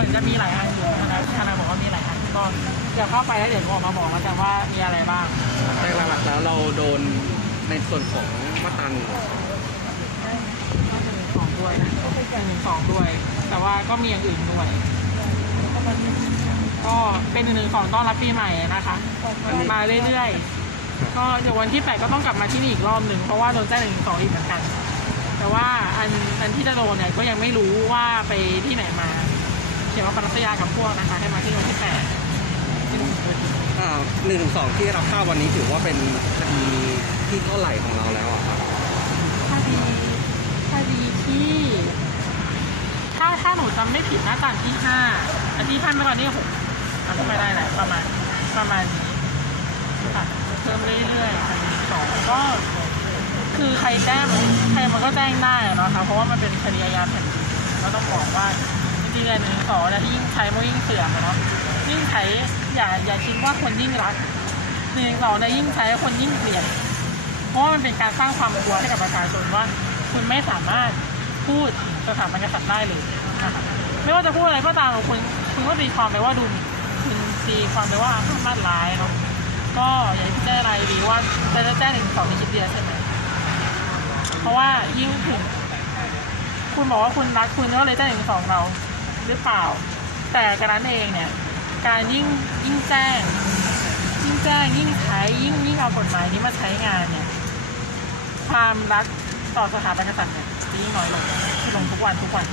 มันจะมีหลายอันอยู่นะคณะบอกว่ามีหลายอันก็เดี๋ยวเข้าไปแล้วเดี๋ยวออกมาบอกแล้วกันว่ามีอะไรบ้าง แต่หลักๆแล้วเราโดนในส่วนของมาตราหนึ่งก็จะมีของด้วยนะหนึ่งสองด้วย แต่ว่าก็มีอย่างอื่นด้วย ก็เป็นหนึ่งสองต้อนรับปีใหม่นะคะมาเรื่อยๆก็เดี๋ยววันที่แปดก็ต้องกลับมาที่นี่อีกรอบหนึ่งเพราะว่าโดนแจ้งหนึ่งสองอีกเหมือนกันแต่ว่าอันอันที่จะโดนเนี่ยก็ยังไม่รู้ว่าไปที่ไหนมา เขียนว่าปัตยากับพวกนะคะให้มาที่วันที่แปดอ่าหนึ่งสองที่เราเข้าวันนี้ถือว่าเป็นคดีที่เท่าไหร่ของเราแล้วอะครับคดีคดีที่ ถ้าถ้าหนูจำไม่ผิดนะตอนที่ห้าอันที่ห้าเมื่อก่อนนี่หกจำไม่ได้แหละประมาณประมาณนี้ค่ะเพิ่มเรื่อยๆคดีสองก็ คือใครแจ้งใครมันก็แจ้งได้อะเนาะค่ะเพราะว่ามันเป็นคดีอาญาแผ่นดินก็ต้องบอกว่า สอเนี่ยยิ่งใช้มันยิ่งเสื่อมอะเนาะยิ่งใช้อย่าอย่าคิดว่าคนยิ่งรักหนึ่งสอเนี่ยยิ่งใช้คนยิ่งเกลียดเพราะมันเป็นการสร้างความกลัวให้กับประชาชนว่า คุณไม่สามารถพูดสถาบันกษัตริย์ได้เลยนะคะไม่ว่าจะพูดอะไรก็ตามคุณคุณก็ตีความไปว่าดูหมิ่นคุณตีความไปว่าห้ามาดร้ายเนาะก็อย่าที่แจ้งรายดีว่าจะจะแจ้งหนึ่งสองในคลิปเดียวใช่ไหมเพราะว่ายิ่งถึงคุณบอกว่าคุณรักคุณก็เลยแจ้งหนึ่งสองเรา หรือเปล่า แต่กระนั้นเองเนี่ยการยิ่งยิ่งแจ้ง ยิ่งแจ้งยิ่งใช้ยิ่งยิ่งเอากฎหมายนี้มาใช้งานเนี่ยความรักต่อสถาบันกษัตริย์เนี่ยยิ่งน้อยลงลงทุกวันทุกวัน